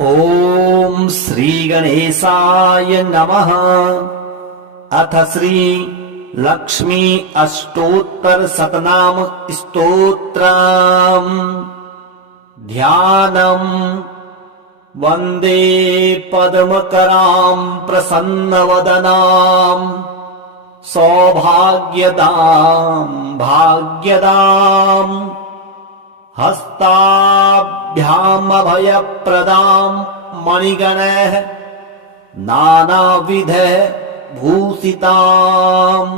ॐ श्री गणेशाय नमः। अथ श्री लक्ष्मी अष्टोत्तर शतनाम स्तोत्रम्। ध्यानम्। वन्दे पद्मकराम् प्रसन्नवदनाम् सौभाग्यदाम् भाग्यदाम् हस्ताभ्यामभयप्रदाम् मणिगणैः नानाविध भूषिताम्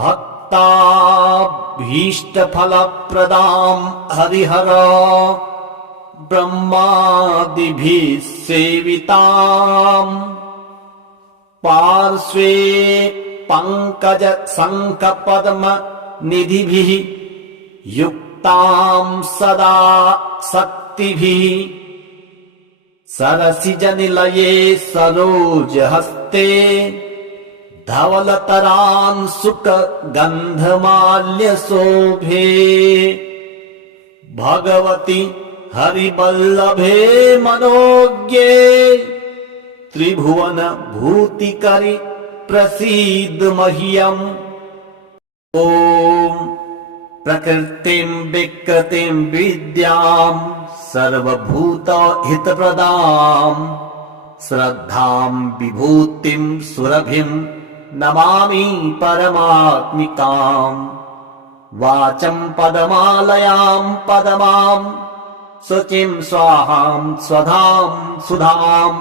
भक्ताभीष्टफलप्रदाम् हरिहर ब्रह्मादिभिः सेविताम् पार्श्वे पंकज शंख पद्म निधिभिः युक्ताम् सदा शक्तिभिः सरसिजनिलये सरोजहस्ते धवलतरांशुक गन्धमाल्यशोभे भगवति हरिवल्लभे मनोज्ञे त्रिभुवन भूतिकरि प्रसीद मह्यम्। ॐ प्रकृतिं विकृतिं विद्याम् सर्वभूत हितप्रदाम् श्रद्धां विभूतिं सुरभिं नमामि परमात्मिकाम्। वाचं पदमालयां पदमां शुचिं स्वाहां स्वधां सुधां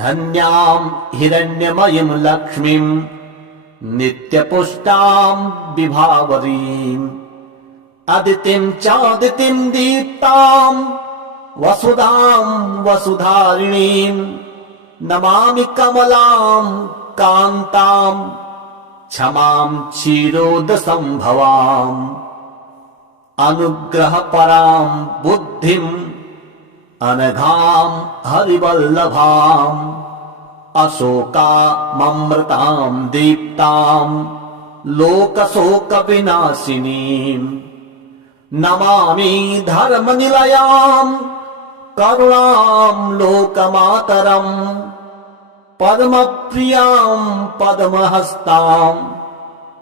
धन्यां हिरण्यमयीं लक्ष्मीं नित्यपुष्टां विभावरीम्। अदितिं चादितिं दीप्तां वसुधां वसुधारिणीं नमामि कमलां कान्तां क्षमां क्षीरोदसंभवाम्। अनुग्रहपरां बुद्धिं अनघां हरिवल्लभाम् अशोकाममृतां दीप्तां लोकशोकविनाशिनीम् नमामि धर्मनिलयां करुणां लोकमातरम् पद्मप्रियां पद्महस्तां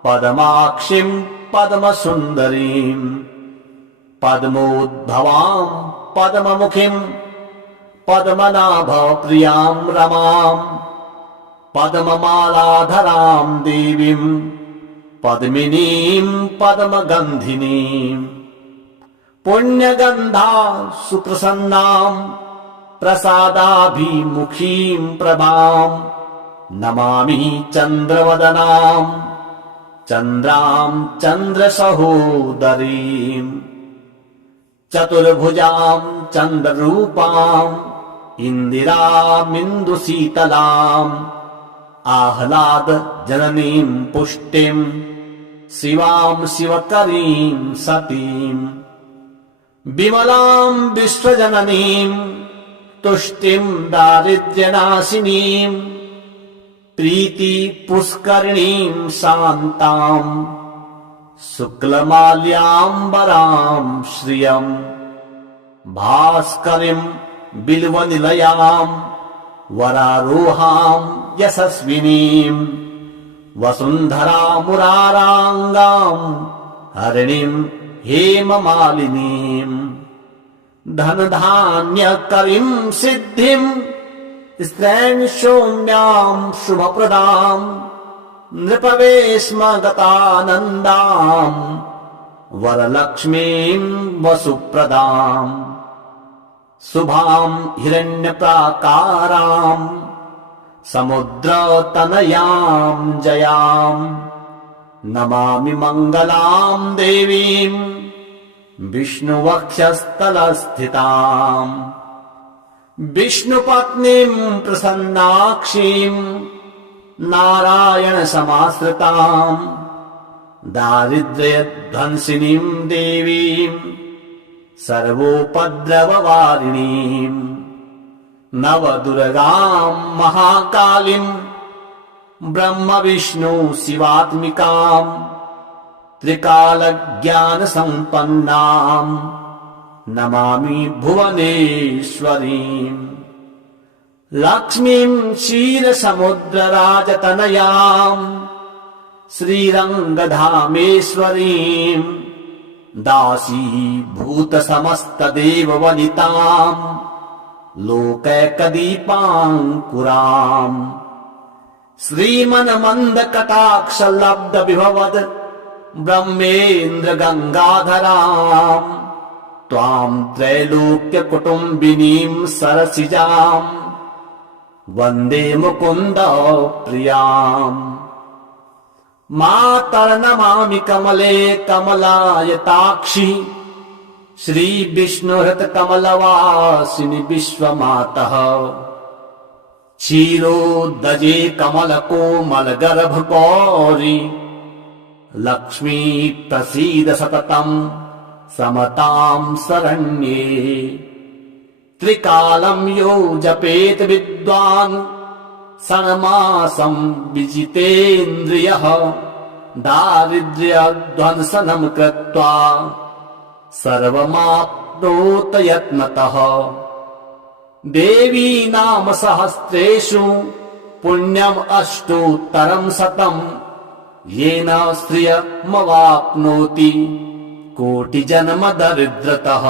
पद्माक्षीं पद्मसुन्दरीं पद्मोद्भवां पद्ममुखीं पद्मनाभप्रियां रमां पद्ममालाधरां देवीं पद्मिनीं पद्मगन्धिनीं पुण्यगन्धा सुप्रसन्नां प्रसादाभिमुखीं प्रभां नमामि चन्द्रवदनां चन्द्रां चन्द्रसहोदरीं चतुर्भुजां चन्द्ररूपां इन्दिरामिन्दुशीतलाम् आह्लाद जननीं पुष्टिं शिवां शिवकरीं सतीं विमलां विश्वजननीं तुष्टिं दारिद्र्यनाशिनीं प्रीतिपुष्करिणीं शान्तां शुक्लमाल्याम्बरां श्रियं भास्करीं बिल्वनिलयां वरारोहां यशस्विनीं वसुन्धरामुराराङ्गां हरिणीं हेममालिनीं धनधान्यकरीं सिद्धिं स्त्रैणसौम्यां शुभप्रदां नृपवेश्मगतानन्दां वरलक्ष्मीं वसुप्रदां शुभां हिरण्यप्राकारां समुद्रतनयां जयां नमामि मङ्गलां देवीं विष्णुवक्षस्थलस्थितां विष्णुपत्नीं प्रसन्नाक्षीं नारायणसमाश्रितां दारिद्र्यध्वंसिनीं देवीं सर्वोपद्रववारिणीं नवदुर्गां महाकालीं ब्रह्मविष्णु शिवात्मिकां त्रिकालज्ञानसम्पन्नां नमामि भुवनेश्वरीम् लक्ष्मीं क्षीरसमुद्रराजतनयाम् श्रीरङ्गधामेश्वरीम् दासीभूतसमस्तदेववनिताम् लोकैकदीपाङ्कुराम् श्रीमन्मन्दकटाक्षलब्धविभवद् ब्रह्मेन्द्रगङ्गाधराम् त्वाम् त्रैलोक्यकुटुम्बिनीम् सरसिजाम् वन्दे मुकुन्द प्रियाम् मातर्नमामि कमले कमलायताक्षि श्रीविष्णुहृतकमलवासिनि विश्वमातः क्षीरोदजे कमलकोमलगर्भगौरि लक्ष्मी प्रसीद सततम् समताम् शरण्ये त्रिकालम् यो जपेत विद्वान् षण्मासम् विजितेन्द्रियः दारिद्र्यध्वंसनम् कृत्वा सर्वमाप्नोत यत्नतः देवी नाम सहस्रेषु पुण्यम् अष्टोत्तरम् शतम् येन श्रियमवाप्नोति कोटिजन्म दरिद्रतः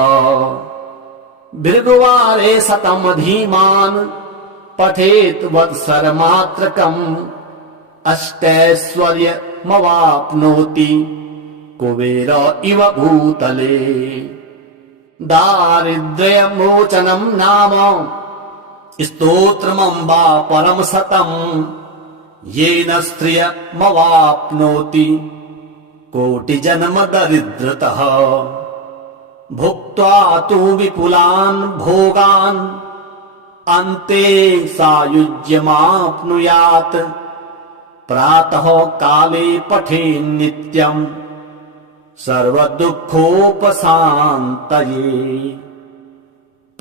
भृगुवारे शतम् धीमान् पठेत् वत्सरमात्रकम् अष्टैश्वर्यमवाप्नोति कुबेर इव भूतले दारिद्र्यमोचनम् नाम स्तोत्रमम्बा परम् शतम् येन स्त्रियमवाप्नोति कोटिजन्म दरिद्रतः भुक्त्वा तु विपुलान् भोगान् अन्ते सायुज्यमाप्नुयात् प्रातः काले पठेन्नित्यम् सर्वदुःखोपशान्तये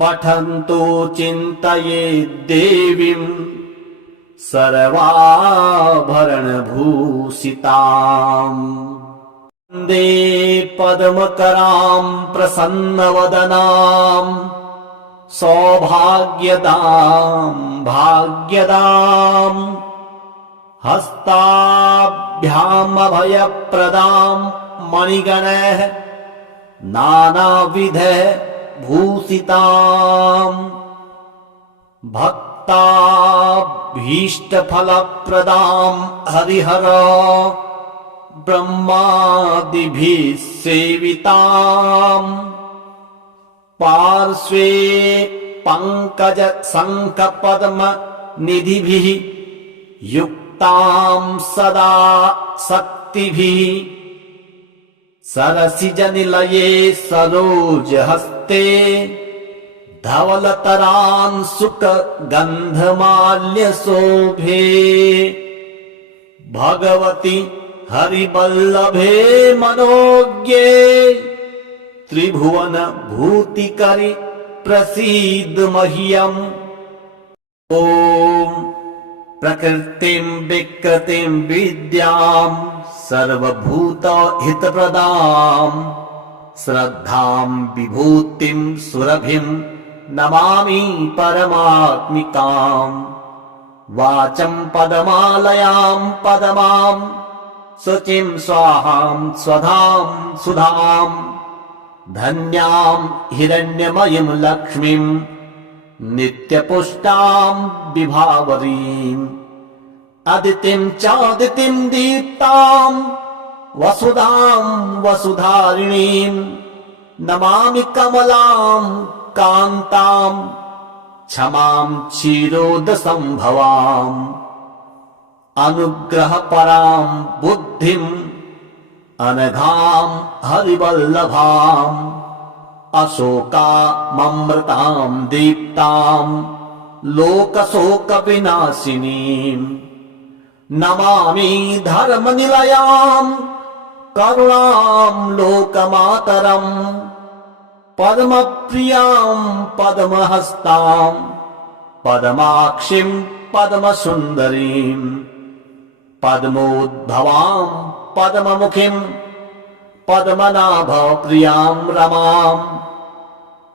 पठन्तो चिन्तयेद्देवीम् सर्वाभरणभूषिताम् वन्दे पद्मकराम् प्रसन्नवदनाम् सौभाग्यदाम् भाग्यदाम् हस्ताभ्यामभयप्रदाम् मणिगणैः नानाविधैः भूषिताम् भक्ताभीष्टफलप्रदाम् हरिहर ब्रह्मादिभिः सेविताम् पार्श्वे पङ्कज शङ्खपद्म निधिभिः युक्ताम् सदा शक्तिभिः सरसिजनिलये सरोजहस्ते धवलतरान् सुखगन्धमाल्यशोभे भगवति हरिवल्लभे मनोज्ञे त्रिभुवन भूतिकरि प्रसीद मह्यम् ॐ प्रकृतिं विकृतिं विद्याम् सर्वभूतहितप्रदाम् श्रद्धाम् विभूतिं सुरभिं नमामि परमात्मिकाम् वाचं पदमालयाम् पदमाम् शुचिं स्वाहाम् स्वधाम् सुधाम् धन्याम् हिरण्यमयीं लक्ष्मीम् नित्यपुष्टाम् विभावरीम् अदितिम् चादितिम् दीप्ताम् वसुधाम् वसुधारिणीम् नमामि कमलाम् कान्ताम् क्षमाम् क्षीरोदसम्भवाम् अनुग्रहपराम् बुद्धिम् अनघाम् हरिवल्लभाम् अशोकाममृताम् दीप्ताम् लोकशोकविनाशिनीम् नमामि धर्मनिलयाम् करुणाम् लोकमातरम् पद्मप्रियाम् पद्महस्ताम् पद्माक्षिम् पद्मसुन्दरीम् पद्मोद्भवाम् पद्ममुखीम् पद्मनाभप्रियाम् रमाम्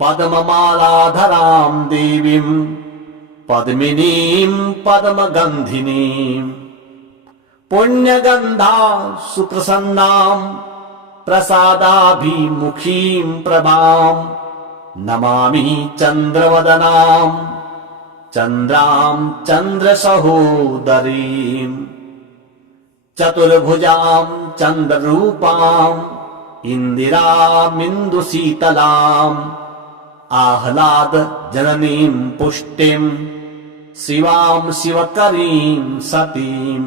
पद्ममालाधरां देवीं पद्मिनीं पद्मगन्धिनीं पुण्यगन्धा सुप्रसन्नां प्रसादाभिमुखीं प्रभां नमामि चन्द्रवदनां चन्द्रां चन्द्रसहोदरीं चतुर्भुजां चन्द्ररूपां इन्दिरामिन्दुशीतलाम् आह्लाद जननीं पुष्टिं शिवां शिवकरीं सतीं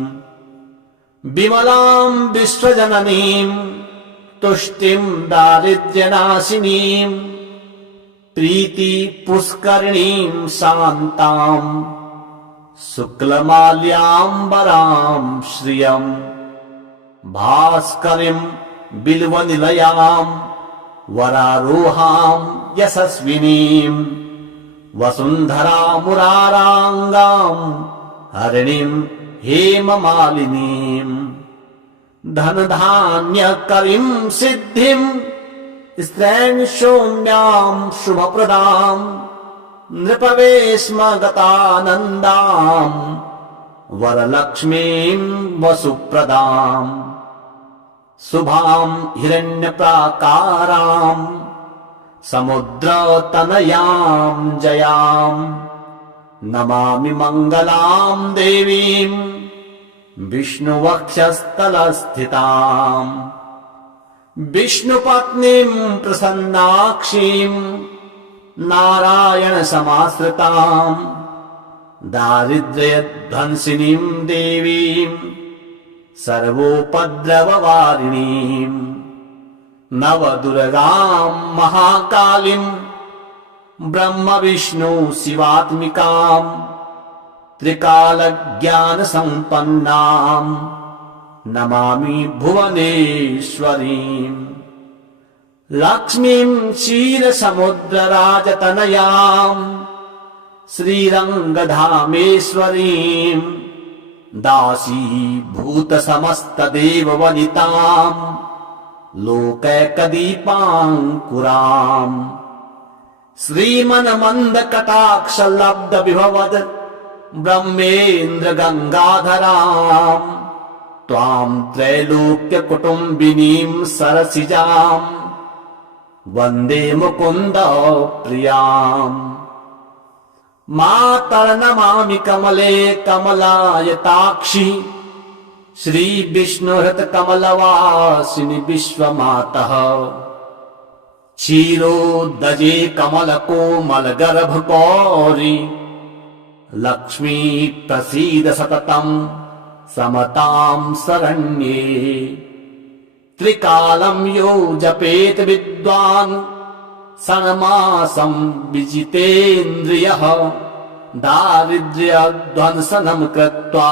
विमलां विश्वजननीं तुष्टिं दारिद्र्यनाशिनीं प्रीति पुष्करिणीं शान्तां शुक्लमाल्याम्बरां श्रियं भास्करीं बिल्वनिलयां वरारोहां यशस्विनीं वसुन्धरामुराराङ्गां हरिणीं हेममालिनीं धनधान्यकरीं सिद्धिं स्त्रैण सौम्यां शुभप्रदां नृपवेश्मगतानन्दां वरलक्ष्मीं वसुप्रदां शुभां हिरण्यप्राकारां समुद्रतनयां जयां नमामि मङ्गलां देवीं विष्णुवक्षस्थलस्थितां विष्णुपत्नीं प्रसन्नाक्षीं नारायणसमाश्रितां दारिद्र्यध्वंसिनीं देवीं सर्वोपद्रववारिणीं नवदुर्गां महाकालीं ब्रह्मविष्णु शिवात्मिकां त्रिकालज्ञानसम्पन्नां नमामि भुवनेश्वरीं लक्ष्मीं क्षीरसमुद्रराजतनयां श्रीरङ्गधामेश्वरीं दासीभूतसमस्तदेववनितां लोकैकदीपाङ्कुराम् श्रीमन्मन्दकटाक्षलब्धविभवद् ब्रह्मेन्द्रगङ्गाधरां त्वां त्रैलोक्यकुटुम्बिनीं सरसिजां वन्दे मुकुन्द प्रियाम् मातर्नमामि कमले कमलायताक्षि श्रीविष्णुहृतकमलवासिनि विश्वमातः क्षीरोदजे कमलकोमलगर्भगौरि लक्ष्मी प्रसीद सततं समतां शरण्ये त्रिकालं यो जपेत विद्वान् षण्मासं विजितेन्द्रियः दारिद्र्यध्वंसनं कृत्वा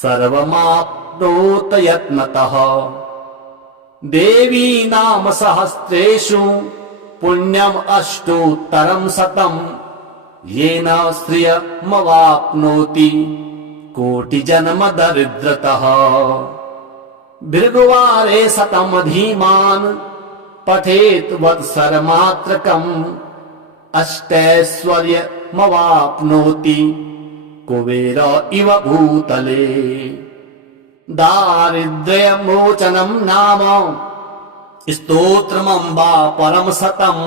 सर्वमाप्नोत यत्नतः देवी नाम सहस्रेषु पुण्यम् अष्टोत्तरं शतं येन श्रियमवाप्नोति कोटिजन्म दरिद्रतः भृगुवारे शतं धीमान् पठेत् वत्सरमात्रकम् अष्टैश्वर्यमवाप्नोति कुबेर इव भूतले दारिद्र्यमोचनं नाम स्तोत्रमम्बा परं शतं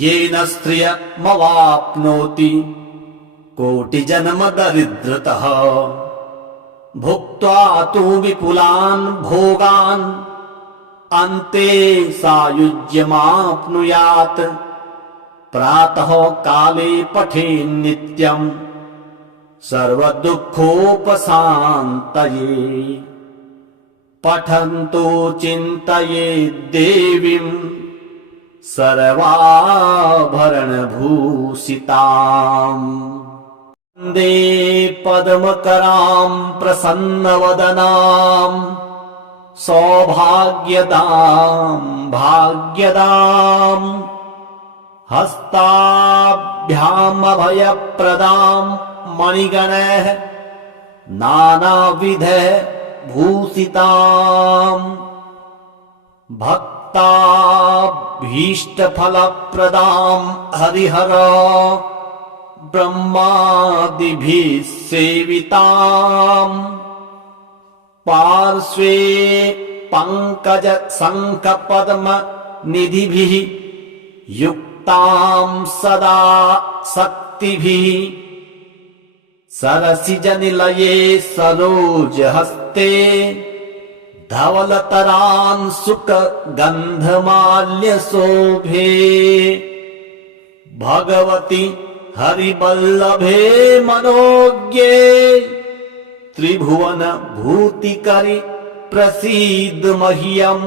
येन स्त्रियमवाप्नोति कोटिजन्म दरिद्रतः भुक्त्वा तु विपुलान् भोगान् अन्ते सायुज्यमाप्नुयात् प्रातः काले पठेन्नित्यम् सर्वदुःखोपशान्तये पठन्तु चिन्तयेत् देवीं सर्वाभरणभूषिताम् वन्दे पद्मकरां प्रसन्नवदनां सौभाग्यदां भाग्यदां हस्ताभ्यामभयप्रदां मणिगणैः नानाविधैः भूषिताम् भक्त भक्ताभीष्टफलप्रदां हरिहर ब्रह्मादिभिः सेविताम् पार्श्वे पंकज शंखपद्म निधिभिः युक्तां सदा शक्तिभिः सरसिजनिलये सरोजहस्ते धवलतरान् सुखगन्धमाल्यशोभे भगवति हरिवल्लभे मनोज्ञे त्रिभुवन भूतिकरि प्रसीद मह्यम्।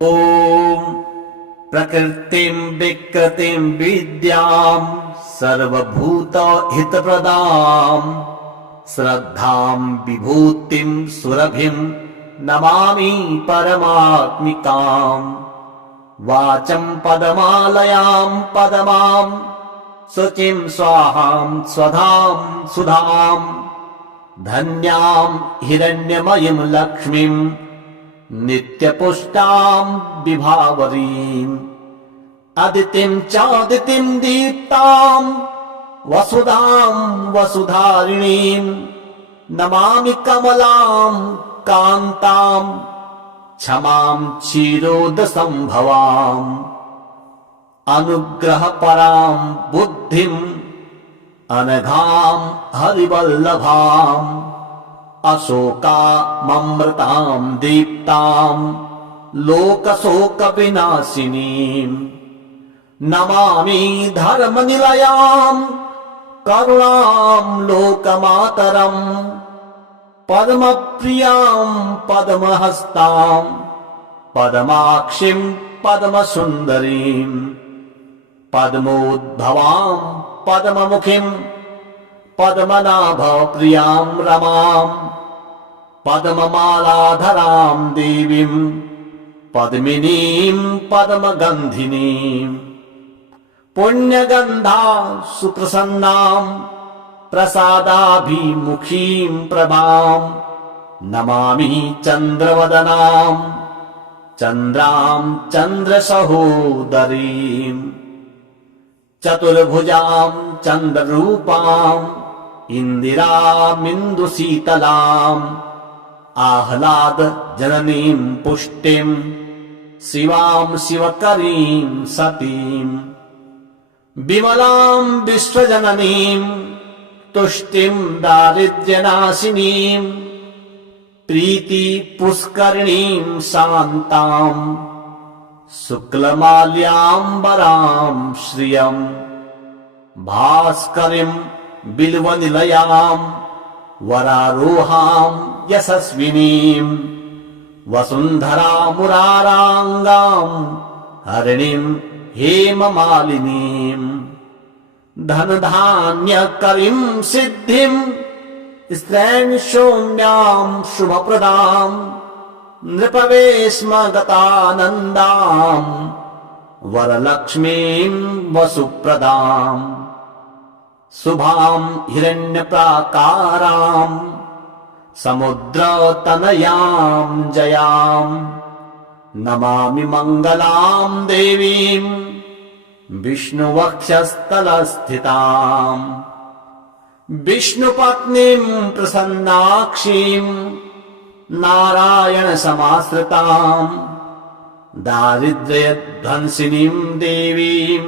ॐ प्रकृतिं विकृतिं विद्यां सर्वभूतहितप्रदां श्रद्धां विभूतिं सुरभिं नमामि परमात्मिकाम्। वाचं पदमालयां पदमां शुचिं स्वाहां स्वधां सुधां धन्यां हिरण्यमयीं लक्ष्मीं नित्यपुष्टां विभावरीम् अदितिं चादितिं दीप्तां वसुधां वसुधारिणीं नमामि कमलां कान्तां क्षमां क्षीरोदसंभवाम् अनुग्रहपरां बुद्धिं अनघां हरिवल्लभाम् अशोकाममृतां दीप्तां लोकशोकविनाशिनीम् नमामि धर्मनिलयां करुणां लोकमातरम् पद्मप्रियां पद्महस्तां पद्माक्षीं पद्मसुन्दरीं पद्मोद्भवां पद्ममुखीं पद्मनाभप्रियां रमां पद्ममालाधरां देवीं पद्मिनीं पद्मगन्धिनीं पुण्यगन्धा सुप्रसन्नां प्रसादाभिमुखीं प्रभां नमामि चन्द्रवदनां चन्द्रां चन्द्रसहोदरीं चतुर्भुजां चन्द्ररूपां इन्दिरामिन्दुशीतलाम् आह्लादजननीं पुष्टिं शिवां शिवकरीं सतीं विमलां विश्वजननीं तुष्टिं दारिद्र्यनाशिनीं प्रीतिपुष्करिणीं शान्तां शुक्लमाल्याम्बरां श्रियं भास्करीं बिल्वनिलयां वरारोहां यशस्विनीं वसुन्धरामुराराङ्गां हरिणीं हेममालिनीं धनधान्यकरीं सिद्धिं स्त्रैणशून्यां शुभप्रदां नृपवेश्मगतानन्दां वरलक्ष्मीं वसुप्रदां शुभां हिरण्यप्राकारां समुद्रतनयां जयां नमामि मङ्गलां देवीं विष्णुवक्षस्थलस्थितां विष्णुपत्नीं प्रसन्नाक्षीं नारायणसमाश्रितां दारिद्र्यध्वंसिनीं देवीं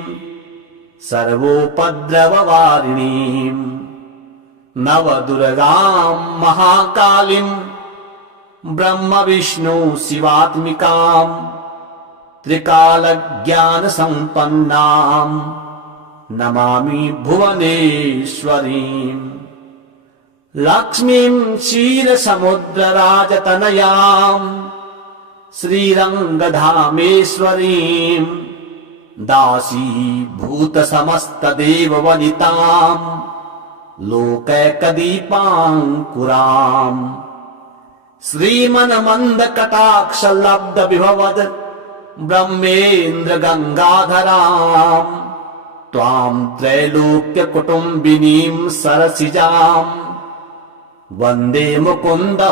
सर्वोपद्रववारिणीं नवदुर्गां महाकालीं ब्रह्मविष्णु शिवात्मिकां त्रिकालज्ञानसम्पन्नां नमामि भुवनेश्वरीं लक्ष्मीं क्षीरसमुद्रराजतनयां श्रीरङ्गधामेश्वरीं दासीभूतसमस्तदेववनितां लोकैकदीपाङ्कुराम् श्रीमन्मन्दकटाक्षलब्धविभवद् ब्रह्मेन्द्रगङ्गाधरां त्वां त्रैलोक्यकुटुम्बिनीं सरसिजां वन्दे मुकुन्द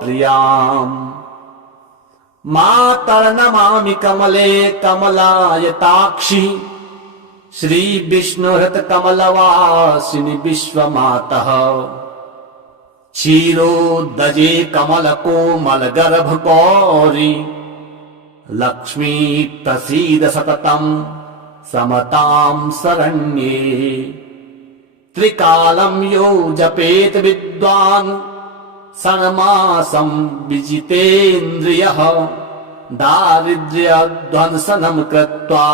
प्रियाम् मातर्नमामि कमले कमलायताक्षि श्रीविष्णुहृतकमलवासिनि विश्वमातः क्षीरोदजे कमलकोमलगर्भगौरि लक्ष्मी प्रसीद सततम् समतां शरण्ये त्रिकालं यो जपेत विद्वान् षण्मासं विजितेन्द्रियः दारिद्र्यध्वंसनं कृत्वा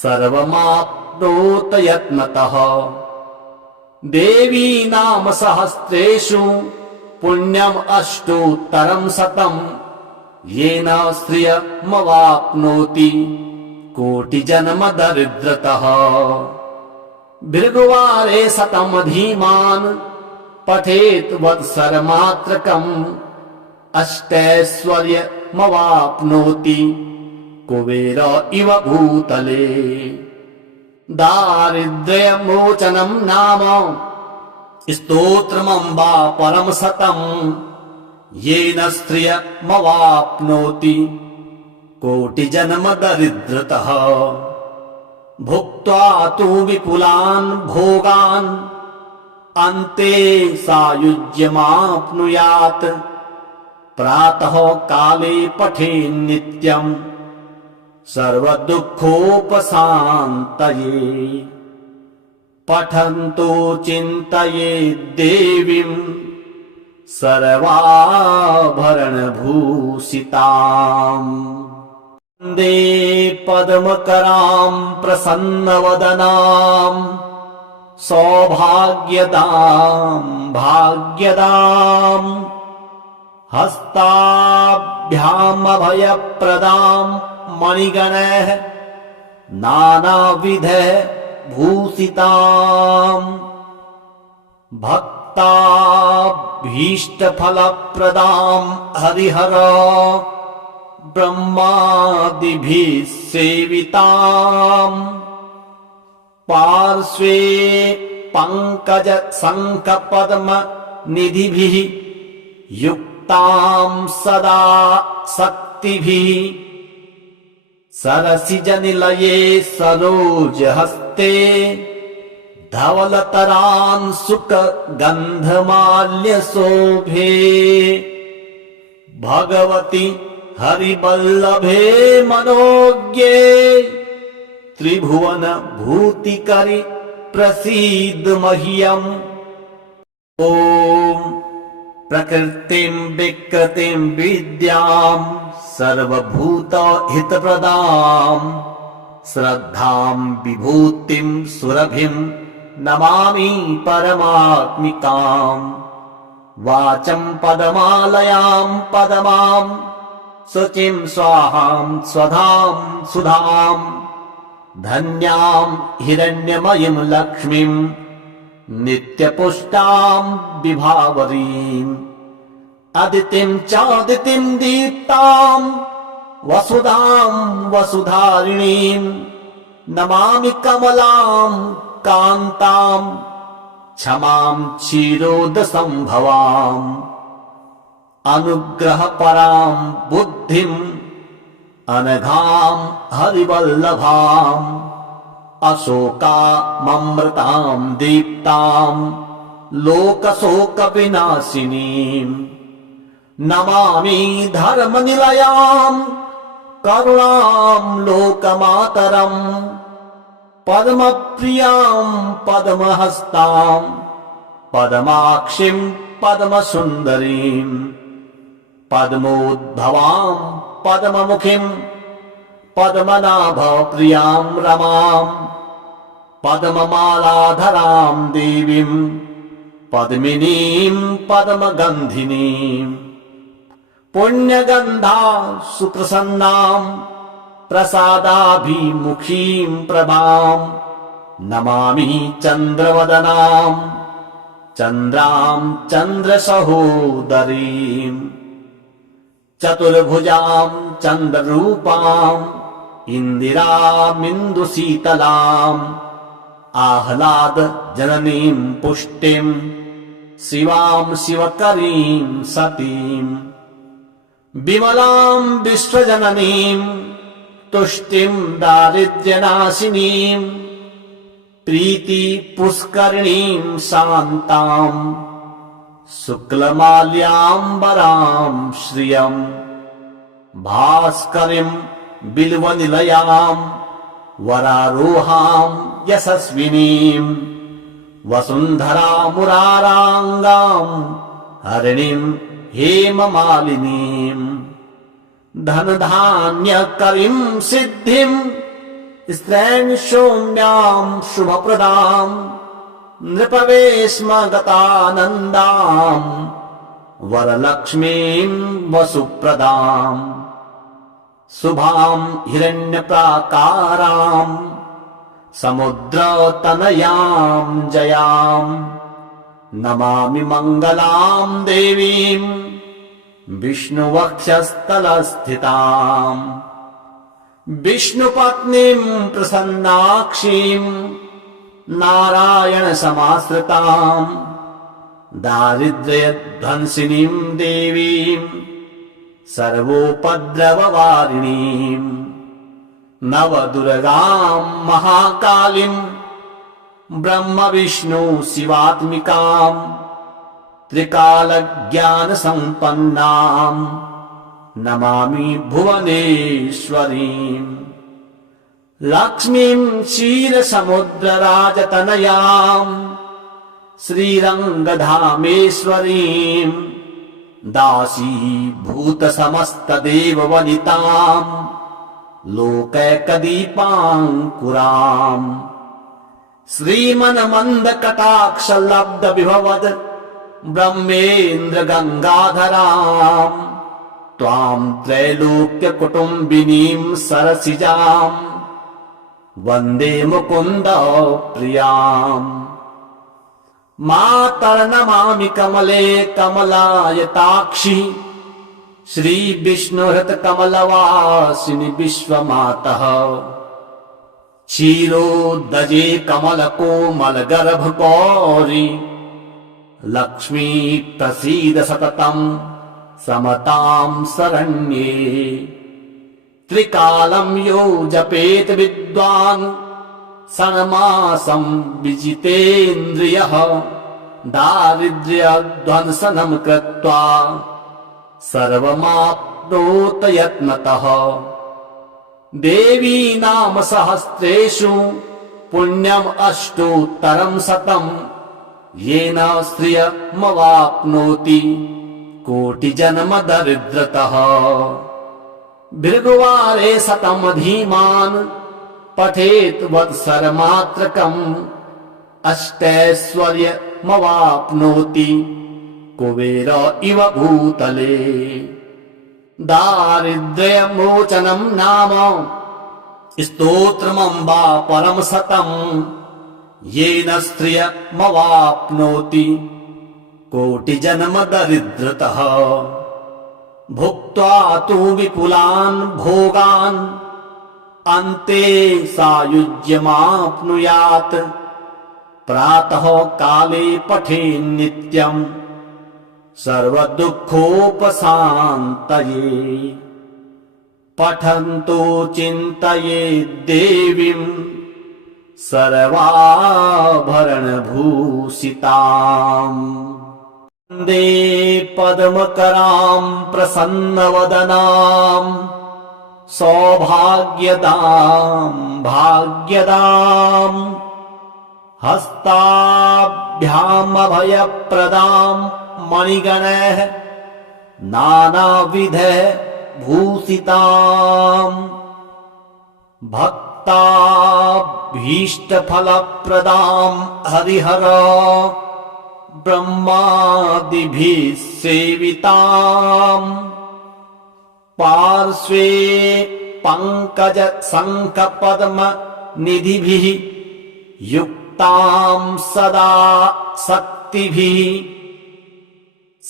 सर्वमाप्नोत यत्नतः देवी नाम सहस्रेषु पुण्यम् अष्टोत्तरं शतम् येन श्रियमवाप्नोति कोटिजन्म दरिद्रतः भृगुवारे शतं धीमान् पठेत् वत्सरमात्रकम् अष्टैश्वर्यमवाप्नोति कुबेर इव भूतले दारिद्र्यमोचनं नाम स्तोत्रमम्बा परम शतम् येन स्त्रियमवाप्नोति कोटिजन्म दरिद्रतः भुक्त्वा तु विपुलान् भोगान् अन्ते सायुज्यमाप्नुयात् प्रातः काले पठेन्नित्यम् सर्वदुःखोपशान्तये पठन्तो चिन्तयेत् देवीम् सर्वाभरणभूषिताम् वन्दे पद्मकरां प्रसन्नवदनाम् सौभाग्यदां भाग्यदाम् हस्ताभ्यामभयप्रदां मणिगणैः नानाविधैः भूषिताम् भक्ताभीष्टफलप्रदां हरिहर ब्रह्मादिभिः सेविताम् पार्श्वे पङ्कज शङ्खपद्म निधिभिः युक्तां सदा शक्तिभिः सरसिजनिलये सरोजहस्ते धवलतरान् सुखगन्धमाल्यशोभे भगवति हरिवल्लभे मनोज्ञे त्रिभुवन भूतिकरि प्रसीद मह्यम् ॐ प्रकृतिं विकृतिं विद्यां सर्वभूतहितप्रदां श्रद्धां विभूतिं सुरभिं नमामि परमात्मिकाम् वाचं पदमालयां पदमां शुचिं स्वाहां स्वधां सुधां धन्यां हिरण्यमयीं लक्ष्मीं नित्यपुष्टां विभावरीम् अदितिं चादितिं दीप्तां वसुधां वसुधारिणीं नमामि कमलां कान्तां क्षमां क्षीरोदसंभवाम् अनुग्रहपरां बुद्धिं अनघां हरिवल्लभाम् अशोकाममृतां दीप्तां लोकशोकविनाशिनीम् नमामि धर्मनिलयां करुणां लोकमातरम् पद्मप्रियां पद्महस्तां पद्माक्षीं पद्मसुन्दरीं पद्मोद्भवां पद्ममुखीं पद्मनाभप्रियां रमां पद्ममालाधरां देवीं पद्मिनीं पद्मगन्धिनीं पुण्यगन्धा सुप्रसन्नां प्रसादाभिमुखीं प्रभां नमामि चन्द्रवदनां चन्द्रां चन्द्रसहोदरीं चतुर्भुजां चन्द्ररूपां इन्दिरामिन्दुशीतलाम् आह्लादजननीं पुष्टिं शिवां शिवकरीं सतीं विमलां विश्वजननीं तुष्टिं दारिद्र्यनाशिनीं प्रीतिपुष्करिणीं शान्तां शुक्लमाल्याम्बरां श्रियं भास्करीं बिल्वनिलयां वरारोहां यशस्विनीं वसुन्धरामुराराङ्गां हरिणीं हेममालिनीं धनधान्यकरीं सिद्धिं स्त्रैण सौम्यां शुभप्रदां नृपवेश्मगतानन्दां वरलक्ष्मीं वसुप्रदां शुभां हिरण्यप्राकारां समुद्रतनयां जयां नमामि मङ्गलां देवीं विष्णुवक्षस्थलस्थितां विष्णुपत्नीं प्रसन्नाक्षीं नारायणसमाश्रितां दारिद्र्यध्वंसिनीं देवीं सर्वोपद्रववारिणीं नवदुर्गां महाकालीं ब्रह्मविष्णु शिवात्मिकां त्रिकालज्ञानसम्पन्नां नमामि भुवनेश्वरीं लक्ष्मीं क्षीरसमुद्रराजतनयां श्रीरङ्गधामेश्वरीं दासीभूतसमस्तदेववनितां लोकैकदीपाङ्कुराम् श्रीमन्मन्दकटाक्षलब्धविभवद् ब्रह्मेन्द्र गङ्गाधरां त्वां त्रैलोक्यकुटुम्बिनीं सरसिजां वन्दे मुकुन्द प्रियाम् मातर्नमामि कमले कमलायताक्षि श्रीविष्णुहृतकमलवासिनि विश्वमातः क्षीरोदजे कमलकोमलगर्भगौरि लक्ष्मी प्रसीद सततं समतां शरण्ये त्रिकालं यो जपेत विद्वान् षण्मासं विजितेन्द्रियः दारिद्र्यध्वंसनं कृत्वा सर्वमाप्नोत यत्नतः देवी नाम सहस्रेषु पुण्यम् अष्टोत्तरं शतं येन श्रियमवाप्नोति कोटिजन्म दरिद्रतः भृगुवारे शतं धीमान् पठेत् वत्सरमात्रकम् अष्टैश्वर्यमवाप्नोति कुबेर इव भूतले दारिद्र्यमोचनं नाम स्तोत्रमम्बा परं शतं येन स्त्रियमवाप्नोति कोटिजन्म दरिद्रतः भुक्त्वा तु विपुलान् भोगान् अन्ते सायुज्यमाप्नुयात् प्रातः काले पठेन्नित्यम् सर्वदुःखोपशान्तये पठन्तो चिन्तयेत् देवीं सर्वाभरणभूषिताम् वन्दे पद्मकरां प्रसन्नवदनां सौभाग्यदां भाग्यदां हस्ताभ्यामभयप्रदां मणिगणैः नानाविधैः भूषिताम् भक्ताभीष्टफलप्रदां हरिहर ब्रह्मादिभिः सेविताम् पार्श्वे पङ्कज शङ्खपद्म निधिभिः युक्तां सदा शक्तिभिः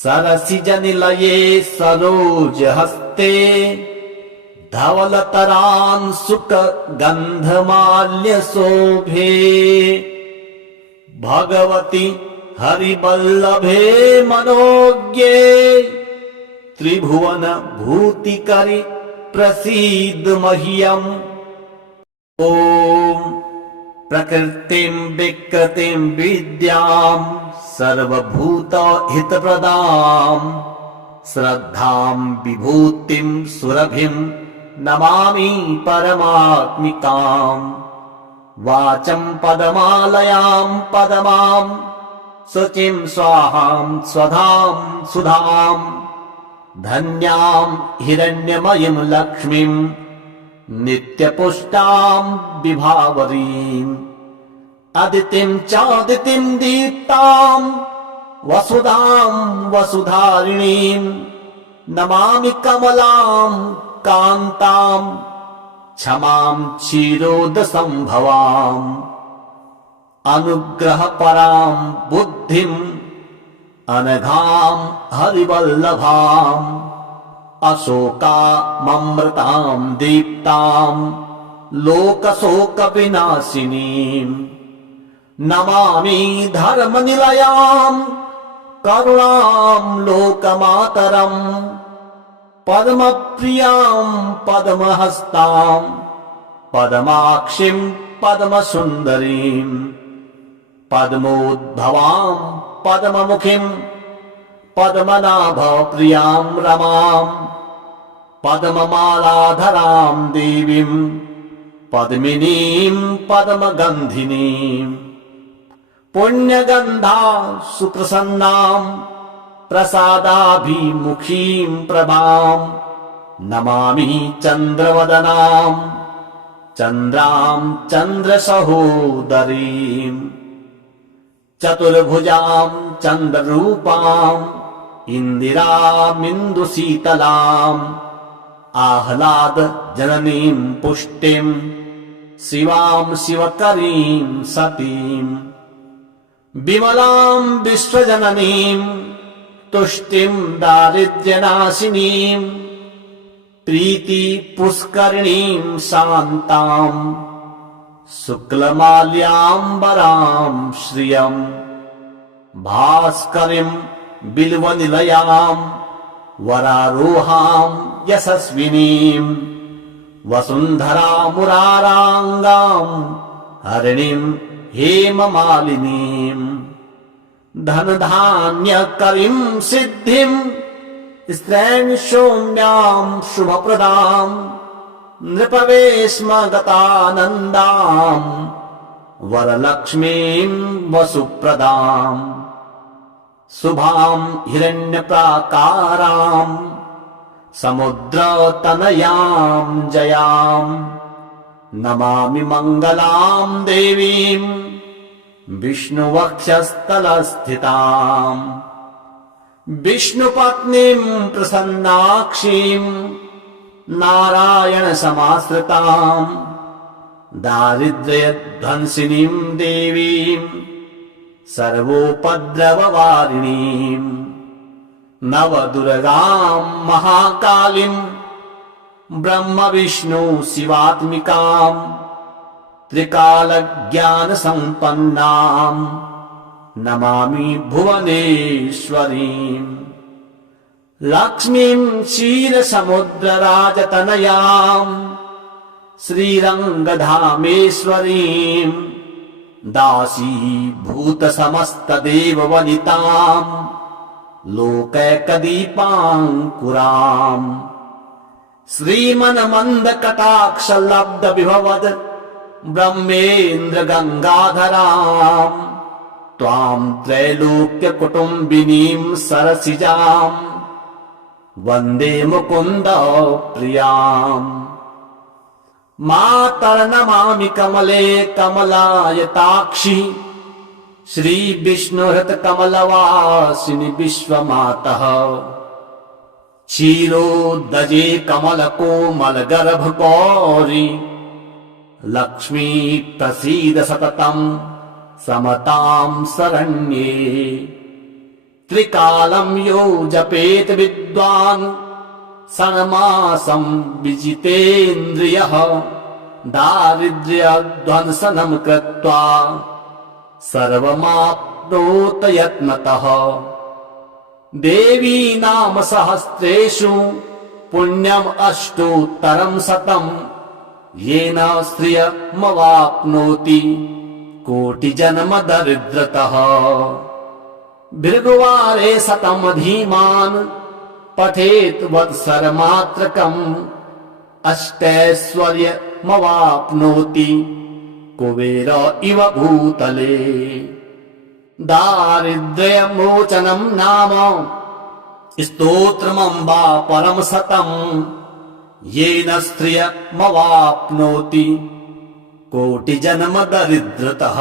सरसिजनिलये सरोजहस्ते धवलतरान् सुखगन्धमाल्यशोभे भगवति हरिवल्लभे मनोज्ञे त्रिभुवन भूतिकरि प्रसीद मह्यम्। ॐ प्रकृतिं विकृतिं विद्यां सर्वभूत हितप्रदां श्रद्धां विभूतिं सुरभिं नमामि परमात्मिकाम्। वाचं पदमालयां पदमां शुचिं स्वाहां स्वधां सुधां धन्यां हिरण्यमयीं लक्ष्मीं नित्यपुष्टां विभावरीम्। अदितिं चादितिं दीप्तां वसुधां वसुधारिणीं नमामि कमलां कान्तां क्षमां क्षीरोदसंभवाम्। अनुग्रहपरां बुद्धिं अनघां हरिवल्लभाम् अशोकाममृतां दीप्तां लोकशोकविनाशिनीम् नमामि धर्मनिलयां करुणां लोकमातरम्। पद्मप्रियां पद्महस्तां पद्माक्षीं पद्मसुन्दरीं पद्मोद्भवां पद्ममुखीं पद्मनाभप्रियां रमां पद्ममालाधरां देवीं पद्मिनीं पद्मगन्धिनीं पुण्यगन्धा सुप्रसन्नां प्रसादाभिमुखीं प्रभां नमामि चन्द्रवदनां चन्द्रां चन्द्रसहोदरीं चतुर्भुजां चन्द्ररूपां इन्दिरामिन्दुशीतलाम् आह्लादजननीं पुष्टिं शिवां शिवकरीं सतीं विमलां विश्वजननीं तुष्टिं दारिद्र्यनाशिनीं प्रीतिपुष्करिणीं शान्तां शुक्लमाल्याम्बरां श्रियं भास्करीं बिल्वनिलयां वरारोहां यशस्विनीं वसुन्धरामुराराङ्गां हरिणीं हेममालिनीं धनधान्यकरीं सिद्धिं स्त्रैण सौम्यां शुभप्रदां नृपवेश्मगतानन्दां वरलक्ष्मीं वसुप्रदां शुभां हिरण्यप्राकारां समुद्रतनयां जयां नमामि मङ्गलां देवीं विष्णुवक्षस्थलस्थितां विष्णुपत्नीं प्रसन्नाक्षीं नारायणसमाश्रितां दारिद्र्यध्वंसिनीं देवीं सर्वोपद्रववारिणीं नवदुर्गां महाकालीं ब्रह्मविष्णु शिवात्मिकां त्रिकालज्ञानसम्पन्नां नमामि भुवनेश्वरीं लक्ष्मीं क्षीरसमुद्रराजतनयां श्रीरङ्गधामेश्वरीं दासीभूतसमस्तदेववनितां लोकैकदीपाङ्कुरां श्रीमन्मन्दकटाक्षलब्धविभवद् ब्रह्मेन्द्रगङ्गाधरां त्वां त्रैलोक्यकुटुम्बिनीं सरसिजां वन्दे मुकुन्द प्रियाम्। मातर्नमामि कमले कमलायताक्षि श्रीविष्णुहृतकमलवासिनि विश्वमातः क्षीरोदजे कमलकोमलगर्भगौरि लक्ष्मी प्रसीद सततं समतां शरण्ये। त्रिकालं यो जपेत विद्वान् षण्मासं विजितेन्द्रियः दारिद्र्यध्वंसनं कृत्वा सर्वमाप्नोत यत्नतः। देवी नाम सहस्रेषु पुण्यम् अष्टोत्तरम् शतम् येन श्रियमवाप्नोति कोटिजन्म दरिद्रतः। भृगुवारे शतम् धीमान् पठेत् वत्सरमात्रकम् अष्टैश्वर्यमवाप्नोति कुबेर इव भूतले। दारिद्र्यमोचनम् नाम स्तोत्रमम्बा परम् शतम् येन श्रियमवाप्नोति कोटिजन्म दरिद्रतः।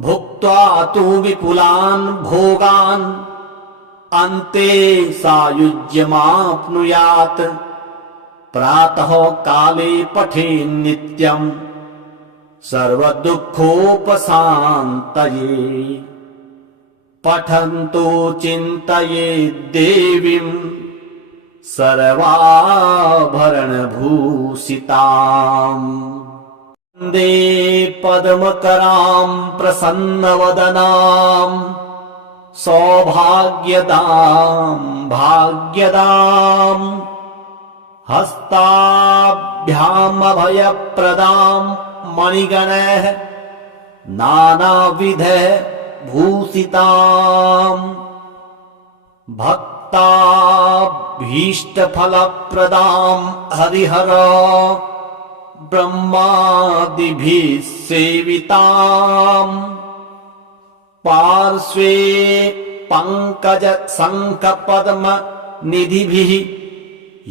भुक्त्वा तु विपुलान् भोगान् अन्ते सायुज्यमाप्नुयात् प्रातः काले पठेन्नित्यम् सर्वदुःखोपशान्तये। पठन्तो चिन्तयेद्देवीम् सर्वाभरणभूषिताम्। वन्दे पद्मकराम् प्रसन्नवदनाम् सौभाग्यदाम् भाग्यदाम्। हस्ताभ्यामभयप्रदाम् मणिगणैः नानाविधैः भूषिताम्। भक्ताभीष्टफलप्रदाम् हरिहर ब्रह्मादिभिः सेविताम्। पार्श्वे पङ्कज शङ्खपद्म निधिभिः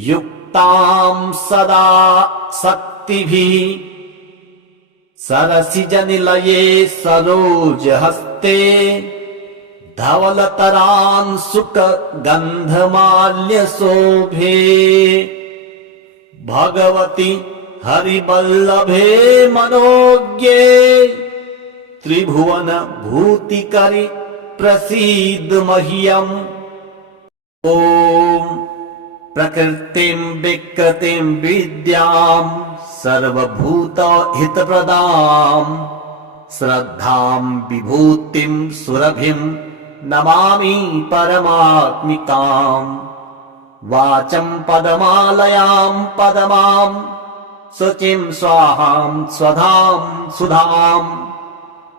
युक्ताम् सदा शक्तिभिः। सरसिजनिलये सरोजहस्ते धवलतरान् सुखगन्धमाल्यशोभे। भगवति हरिवल्लभे मनोज्ञे त्रिभुवन भूतिकरि प्रसीद मह्यम्। ॐ प्रकृतिम् विकृतिम् विद्याम् सर्वभूतहितप्रदाम् श्रद्धाम् विभूतिम् सुरभिम् नमामि परमात्मिकाम्। वाचम् पदमालयाम् पदमाम् शुचिम् स्वाहाम् स्वधाम् सुधाम्।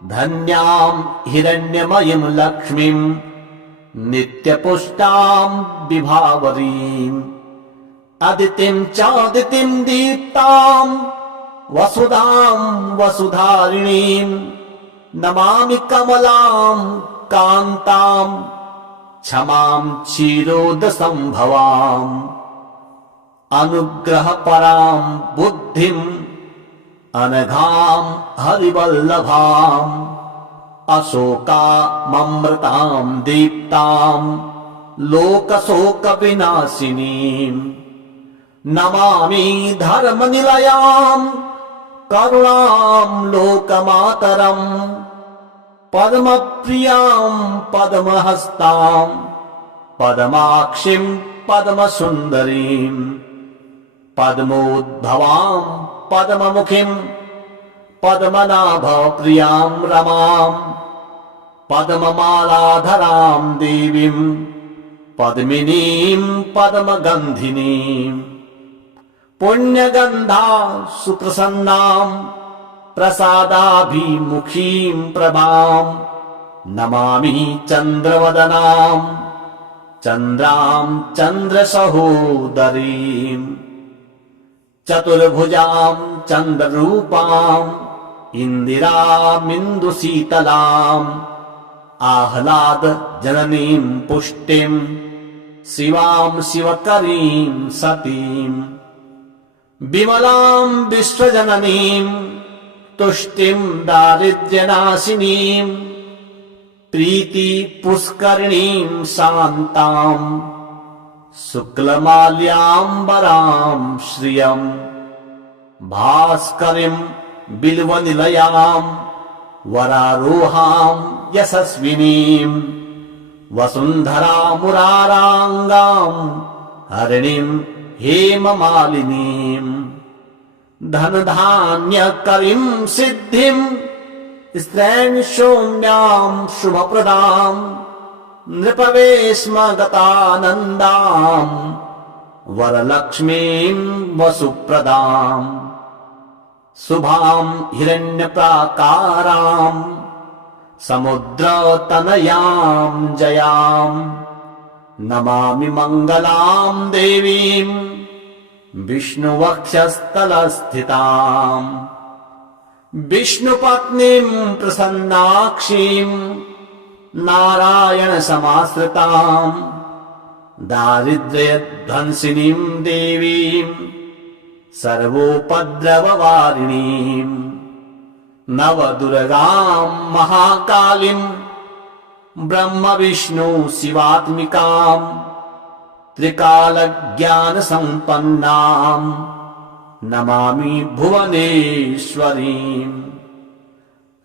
धन्याम् हिरण्यमयीम् लक्ष्मीम् नित्यपुष्टाम् विभावरीम्। अदितिम् चादितिम् दीप्ताम् वसुधाम् वसुधारिणीम्। नमामि कमलाम् कान्ताम् क्षमाम् क्षीरोदसम्भवाम्। अनुग्रहपराम् बुद्धिम् अनघाम् हरिवल्लभाम्। अशोकाममृताम् दीप्ताम् लोकशोकविनाशिनीम्। नमामि धर्मनिलयाम् करुणाम् लोकमातरम्। पद्मप्रियाम् पद्महस्ताम् पद्माक्षिम् पद्मसुन्दरीम्। पद्मोद्भवाम् पद्ममुखीम् पद्मनाभप्रियाम् रमाम्। पद्ममालाधराम् देवीम् पद्मिनीम् पद्मगन्धिनीम्। पुण्यगन्धा सुप्रसन्नाम् प्रसादाभिमुखीम् प्रभाम्। नमामि चन्द्रवदनाम् चन्द्राम् चन्द्रसहोदरीम्। चतुर्भुजाम् चन्द्ररूपाम् इन्दिरामिन्दुशीतलाम्। आह्लाद जननीम् पुष्टिम् शिवाम् शिवकरीम् सतीम्। विमलाम् विश्वजननीम् तुष्टिम् दारिद्र्यनाशिनीम्। प्रीति पुष्करिणीम् शान्ताम् शुक्लमाल्याम्बराम् श्रियम्। भास्करीम् बिल्वनिलयाम् वरारोहाम् यशस्विनीम्। वसुन्धरामुराराङ्गाम् हरिणीम् हेममालिनीम्। धनधान्यकरीम् सिद्धिम् स्त्रैणशून्याम् शुभप्रदाम्। नृपवे स्म गतानन्दाम् वरलक्ष्मीम् वसुप्रदाम् शुभाम् हिरण्यप्राकाराम् समुद्रतनयाम् जयाम् नमामि मङ्गलाम् देवीम् विष्णुवक्षस्थलस्थिताम् विष्णुपत्नीम् प्रसन्नाक्षीम् नारायणसमाश्रिताम् दारिद्र्यध्वंसिनीम् देवीम् सर्वोपद्रववारिणीम् नवदुर्गाम् महाकालीम् ब्रह्म विष्णु शिवात्मिकाम् त्रिकालज्ञानसम्पन्नाम् नमामि भुवनेश्वरीम्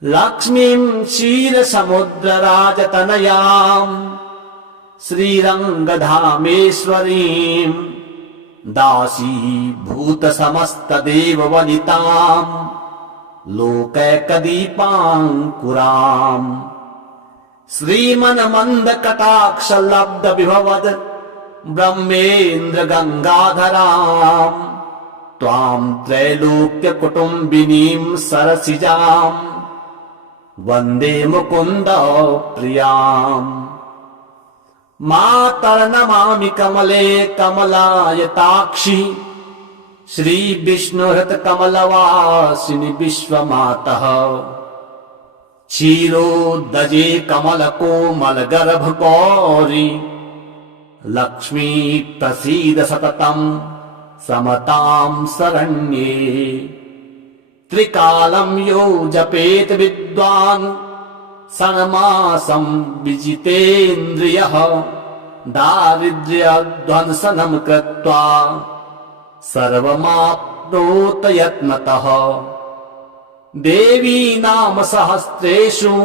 लक्ष्मीम् क्षीरसमुद्रराजतनयाम् श्रीरङ्गधामेश्वरीम् दासीभूतसमस्तदेववनिताम् लोकैकदीपाङ्कुराम् श्रीमन्मन्दकटाक्षलब्धविभवद् ब्रह्मेन्द्र गङ्गाधराम् त्वाम् त्रैलोक्यकुटुम्बिनीम् सरसिजाम् वन्दे मुकुन्द प्रियाम् मातर्नमामि कमले कमलायताक्षि श्रीविष्णुहृतकमलवासिनि विश्वमातः क्षीरोदजे कमलकोमलगर्भगौरि लक्ष्मी प्रसीद सततम् समताम् शरण्ये त्रिकालम् यो जपेत विद्वान् षण्मासम् विजितेन्द्रियः दारिद्र्यध्वंसनम् कृत्वा सर्वमाप्नोत यत्नतः देवी नाम सहस्रेषु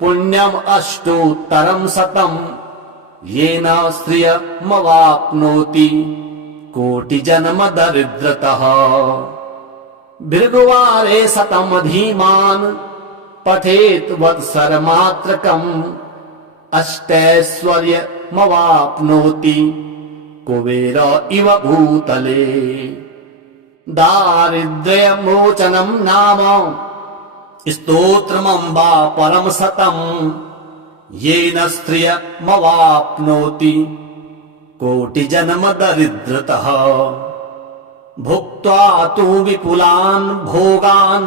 पुण्यम् अष्टोत्तरम् शतम् येन श्रियमवाप्नोति कोटिजन्म दरिद्रतः भृगुवारे शतम् धीमान् पठेत् वत्सरमात्रकम् अष्टैश्वर्यमवाप्नोति कुबेर इव भूतले दारिद्र्यमोचनम् नाम स्तोत्रमम्बा परम् शतम् येन स्त्रियमवाप्नोति कोटिजन्म दरिद्रतः भुक्त्वा तु विपुलान् भोगान्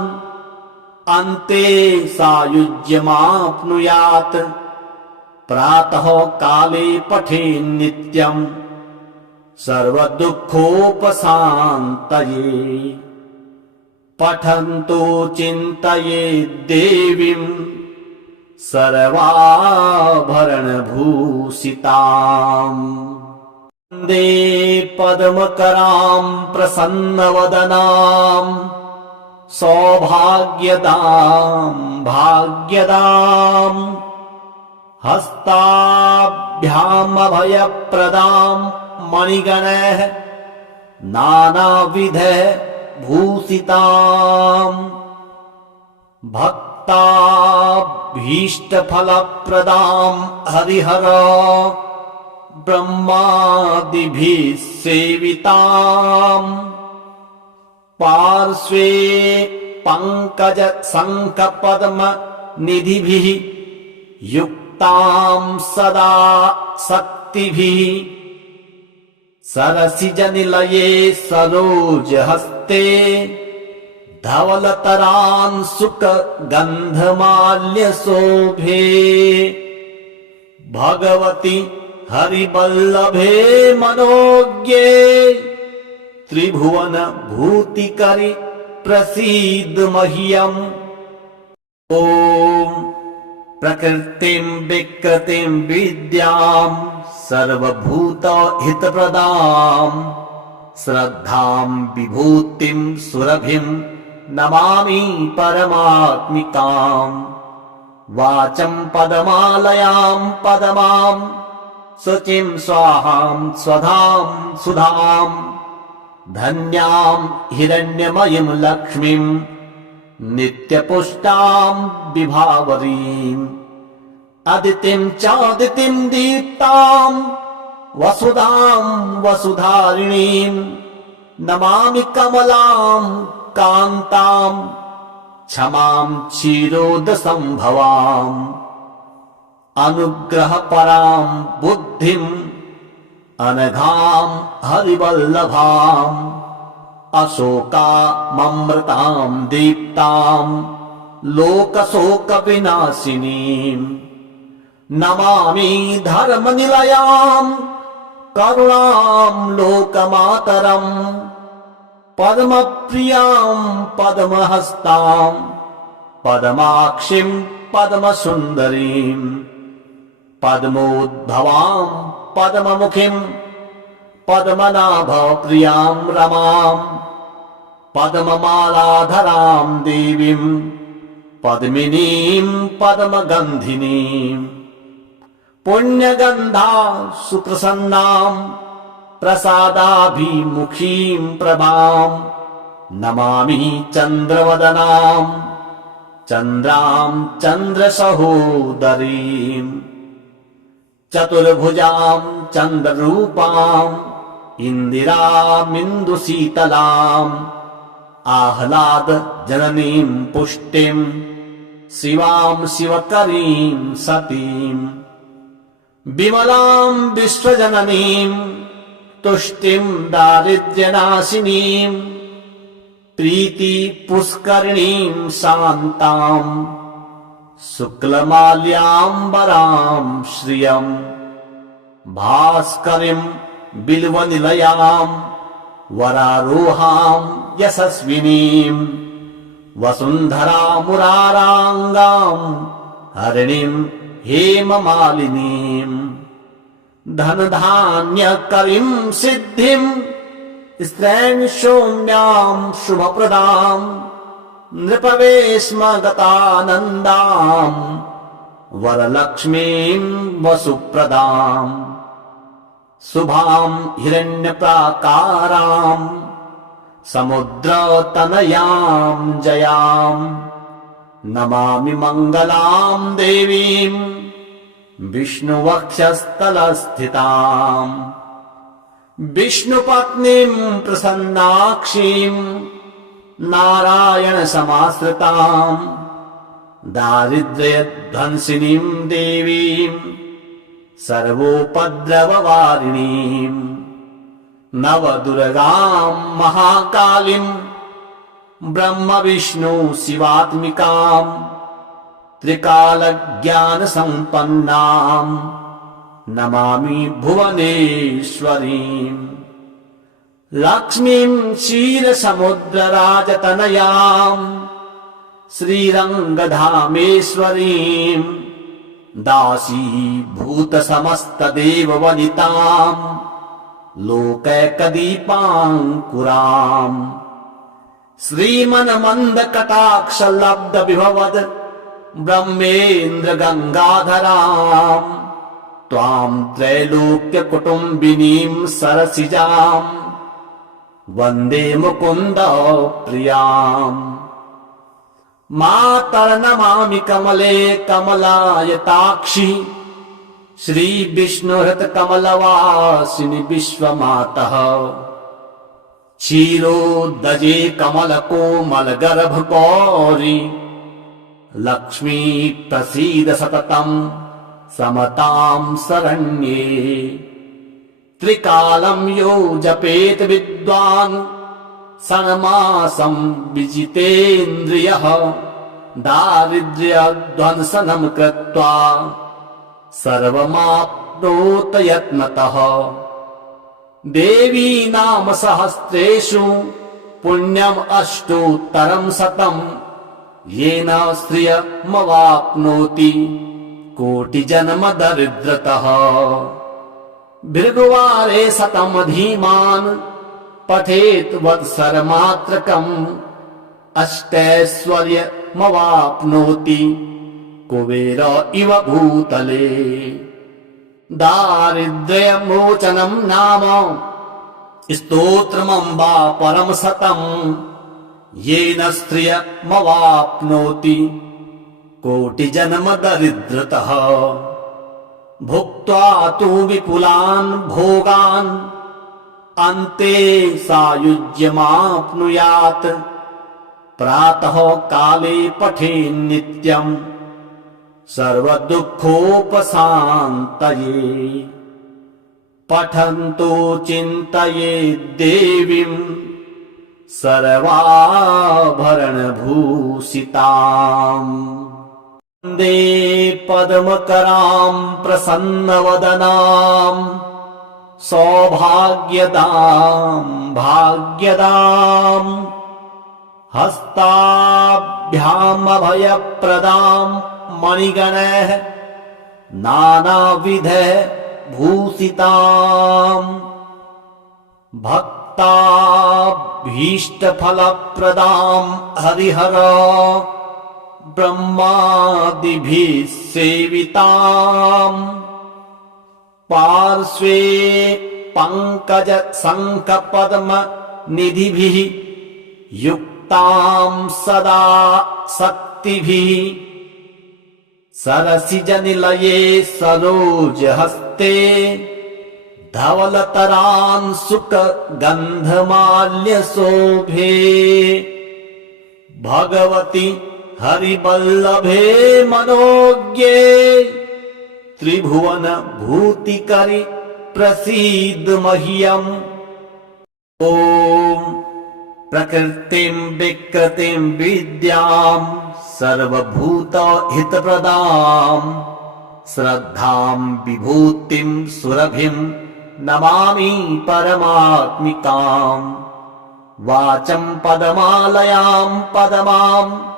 अन्ते सायुज्यमाप्नुयात् प्रातः काले पठेन्नित्यम् सर्वदुःखोपशान्तये पठन्तो चिन्तयेत् देवीम् सर्वाभरणभूषिताम् वन्दे पद्मकराम् प्रसन्नवदनाम् सौभाग्यदाम् भाग्यदाम् हस्ताभ्यामभयप्रदाम् मणिगणैः नानाविधैः भूषिताम् भक्ताभीष्टफलप्रदाम् हरिहर ब्रह्मादिभिः सेविताम् पार्श्वे पङ्कज शङ्खपद्म निधिभिः युक्ताम् सदा शक्तिभिः सरसिजनिलये सरोजहस्ते धवलतरान् सुखगन्धमाल्यशोभे भगवति हरिवल्लभे मनोज्ञे त्रिभुवन भूतिकरि प्रसीद मह्यम् ॐ प्रकृतिम् विकृतिम् विद्याम् सर्वभूत हितप्रदाम् श्रद्धाम् विभूतिम् सुरभिम् नमामि परमात्मिकाम् वाचम् पदमालयाम् पदमाम् शुचिम् स्वाहाम् स्वधाम् सुधाम् धन्याम् हिरण्यमयीम् लक्ष्मीम् नित्यपुष्टाम् विभावरीम् अदितिं चादितिं दीप्तां वसुधां वसुधारिणीं नमामि कमलां कान्तां क्षमां क्षीरोदसंभवाम् अनुग्रहपरां बुद्धिं अनघां हरिवल्लभाम् अशोकाममृतां दीप्तां लोकशोकविनाशिनीम् नमामि धर्मनिलयां करुणां लोकमातरम् पद्मप्रियां पद्महस्तां पद्माक्षीं पद्मसुन्दरीं पद्मोद्भवां पद्ममुखीं पद्मनाभप्रियां रमां पद्ममालाधरां देवीं पद्मिनीं पद्मगन्धिनीं पुण्यगन्धा सुप्रसन्नां प्रसादाभिमुखीं प्रभां नमामि चन्द्रवदनां चन्द्रां चन्द्रसहोदरीं चतुर्भुजां चन्द्ररूपां इन्दिरामिन्दुशीतलाम् आह्लादजननीं पुष्टिं शिवां शिवकरीं सतीं विमलां विश्वजननीं तुष्टिं दारिद्र्यनाशिनीं प्रीतिपुष्करिणीं शान्तां शुक्लमाल्याम्बरां श्रियं भास्करीं बिल्वनिलयां वरारोहां यशस्विनीं वसुन्धरामुराराङ्गां हरिणीं हेममालिनीं धनधान्यकरीं सिद्धिं स्त्रैणशून्यां शुभप्रदां नृपवेश्मगतानन्दां वरलक्ष्मीं वसुप्रदां शुभां हिरण्यप्राकारां समुद्रतनयां जयां नमामि मङ्गलां देवीं विष्णुवक्षस्थलस्थितां विष्णुपत्नीं प्रसन्नाक्षीं नारायणसमाश्रितां दारिद्र्यध्वंसिनीं देवीं सर्वोपद्रववारिणीं नवदुर्गां महाकालीं ब्रह्मविष्णु शिवात्मिकां त्रिकालज्ञानसम्पन्नां नमामि भुवनेश्वरीं लक्ष्मीं क्षीरसमुद्रराजतनयां श्रीरङ्गधामेश्वरीं दासीभूतसमस्तदेववनितां लोकैकदीपाङ्कुराम् श्रीमन्मन्दकटाक्षलब्धविभवद् ब्रह्मेन्द्रगङ्गाधरां त्वां त्रैलोक्यकुटुम्बिनीं सरसिजां वन्दे मुकुन्द प्रियाम् मातर्नमामि कमले कमलायताक्षि श्रीविष्णुहृतकमलवासिनि विश्वमातः क्षीरोदजे कमलकोमलगर्भगौरि लक्ष्मी प्रसीद सततं समतां शरण्ये त्रिकालं यो जपेत विद्वान् षण्मासं विजितेन्द्रियः दारिद्र्यध्वंसनं कृत्वा सर्वमाप्नोत यत्नतः देवी नाम सहस्रेषु पुण्यम् अष्टोत्तरं शतं येन श्रियमवाप्नोति कोटिजन्म दरिद्रतः भृगुवारे शतं धीमान् पठेत् वत्सरमात्रकम् अष्टैश्वर्यमवाप्नोति कुबेर इव भूतले दारिद्र्यमोचनं नाम स्तोत्रमम्बा परम शतं येन श्रियमवाप्नोति कोटिजन्म दरिद्रतः भुक्त्वा तु विपुलान् भोगान् अन्ते सायुज्यमाप्नुयात्। प्रातः काले पठेन् नित्यम् सर्वदुःखोपशान्तये। पठन्तु चिन्तयेत् देवीम् सर्वाभरणभूषिताम्। वन्दे पद्मकराम् प्रसन्नवदनाम् सौभाग्यदाम् भाग्यदाम्। हस्ताभ्यामभयप्रदाम् मणिगणैः नानाविधैः भूषिताम्। भक्ताभीष्टफलप्रदाम् हरिहर ब्रह्मादिभिः सेविताम्। पार्श्वे पङ्कज शङ्खपद्म निधिभिः युक्ताम् सदा शक्तिभिः। सरसिजनिलये सरोजहस्ते धवलतरान् सुखगन्धमाल्यशोभे। भगवति हरिवल्लभे मनोज्ञे त्रिभुवन भूतिकरि प्रसीद मह्यम्। ॐ प्रकृतिं विकृतिं विद्याम् सर्वभूतहितप्रदाम् श्रद्धां विभूतिं सुरभिं नमामि परमात्मिकाम्। वाचं पदमालयां पदमां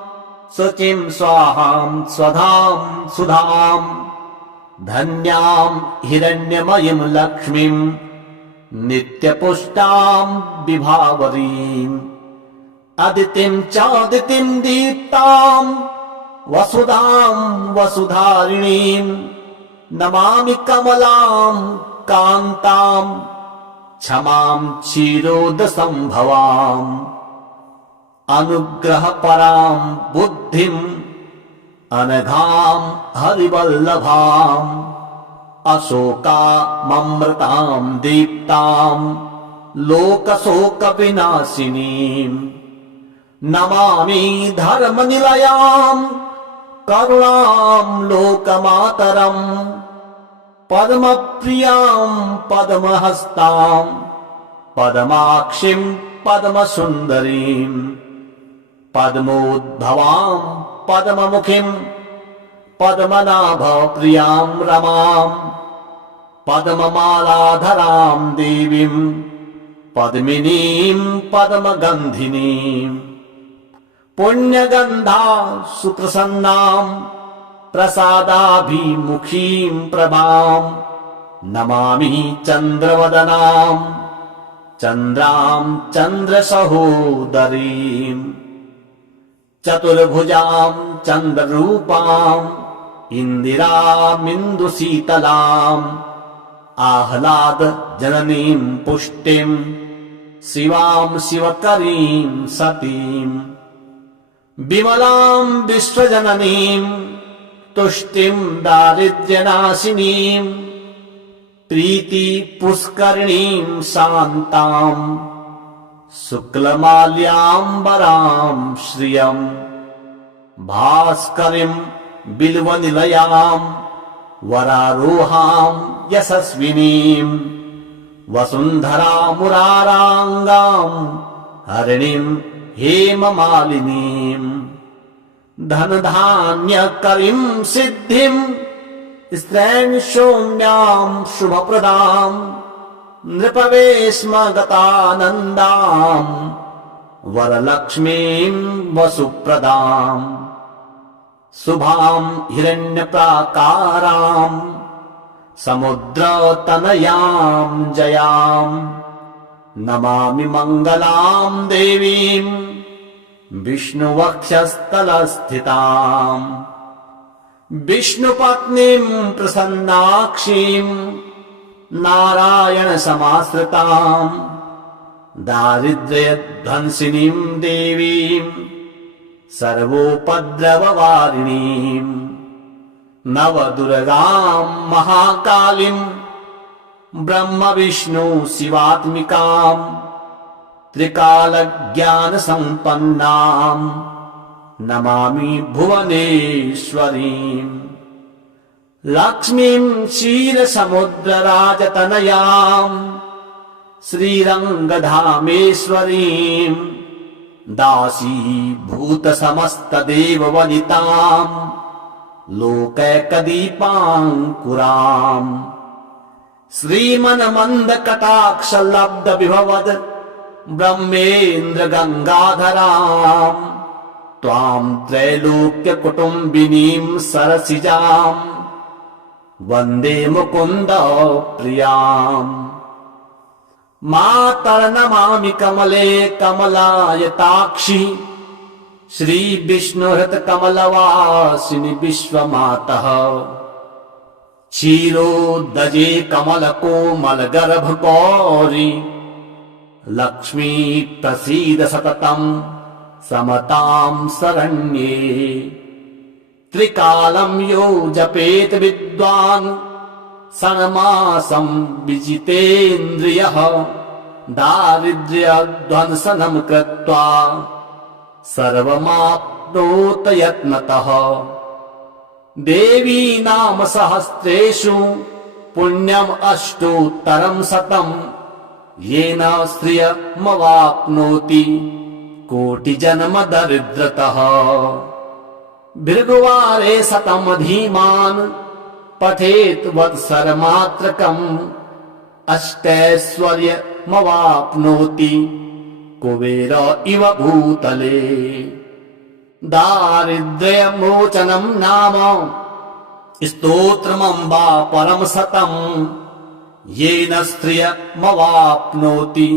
शुचिं स्वाहां स्वधां सुधां। धन्यां हिरण्यमयीं लक्ष्मीं नित्यपुष्टां विभावरीम्। अदितिं चादितिं दीप्तां वसुधां वसुधारिणीं नमामि कमलां कान्तां क्षमां क्षीरोदसंभवाम्। अनुग्रहपरां बुद्धिं अनघां हरिवल्लभाम्। अशोकाममृतां दीप्तां लोकशोकविनाशिनीम् नमामि धर्मनिलयां करुणां लोकमातरम्। पद्मप्रियां पद्महस्तां पद्माक्षीं पद्मसुन्दरीं। पद्मोद्भवां पद्ममुखीं पद्मनाभप्रियां रमां। पद्ममालाधरां देवीं पद्मिनीं पद्मगन्धिनीम्। पुण्यगन्धा सुप्रसन्नां प्रसादाभिमुखीं प्रभां नमामि चन्द्रवदनां चन्द्रां चन्द्रसहोदरीं। चतुर्भुजां चन्द्ररूपां इन्दिरामिन्दुशीतलाम्। आह्लाद जननीं पुष्टिं शिवां शिवकरीं सतीम्। विमलां विश्वजननीं तुष्टिं दारिद्र्यनाशिनीं। प्रीतिपुष्करिणीं शान्तां शुक्लमाल्याम्बरां श्रियं। भास्करीं बिल्वनिलयां वरारोहां यशस्विनीं। वसुन्धरामुराराङ्गां हरिणीं हेममालिनीं। धनधान्यकरीं सिद्धिं स्त्रैण सौम्यां शुभप्रदां। नृपवेश्मगतानन्दां वरलक्ष्मीं वसुप्रदां। शुभां हिरण्यप्राकारां समुद्रतनयां जयां नमामि मङ्गलां देवीं विष्णुवक्षस्थलस्थिताम्। विष्णुपत्नीं प्रसन्नाक्षीं नारायणसमाश्रितां दारिद्र्यध्वंसिनीं देवीं सर्वोपद्रववारिणीम् नवदुर्गां महाकालीं ब्रह्म विष्णु शिवात्मिकां त्रिकालज्ञानसम्पन्नां नमामि भुवनेश्वरीं लक्ष्मीं क्षीरसमुद्रराजतनयां श्रीरङ्गधामेश्वरीं दासीभूतसमस्तदेववनितां लोकैकदीपाङ्कुराम् श्रीमन्मन्दकटाक्षलब्धविभवद् ब्रह्मेन्द्र गङ्गाधराम् त्वां त्रैलोक्यकुटुम्बिनीं सरसिजाम् वन्दे मुकुन्द प्रियाम् मातर्नमामि कमले कमलायताक्षि श्रीविष्णुहृतकमलवासिनि विश्वमातः क्षीरोदजे कमलकोमलगर्भकौरि लक्ष्मी प्रसीद सततं समतां शरण्ये त्रिकालं यो जपेत विद्वान् षण्मासं विजितेन्द्रियः दारिद्र्यध्वंसनं कृत्वा सर्वमाप्नोत यत्नतः देवी नाम सहस्रेषु पुण्यम् अष्टोत्तरं शतं येन श्रियमवाप्नोति कोटिजन्म दरिद्रतः भृगुवारे शतं धीमान् पठेत् वत्सरमात्रकम् अष्टैश्वर्यमवाप्नोति कुबेर इव भूतले दारिद्र्यमोचनं नाम स्तोत्रमम्बा परम शतं येन श्रियमवाप्नोति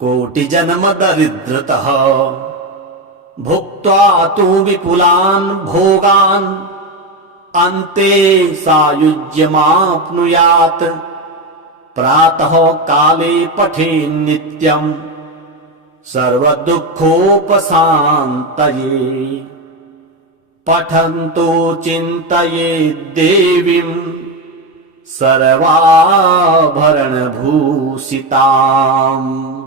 कोटिजन्म दरिद्रतः भुक्त्वा तु विपुलान् भोगान् अन्ते सायुज्यमाप्नुयात् प्रातः काले पठेन्नित्यम् सर्वदुःखोपशान्तये पठन्तो चिन्तयेत् देवीं सर्वाभरणभूषिताम्।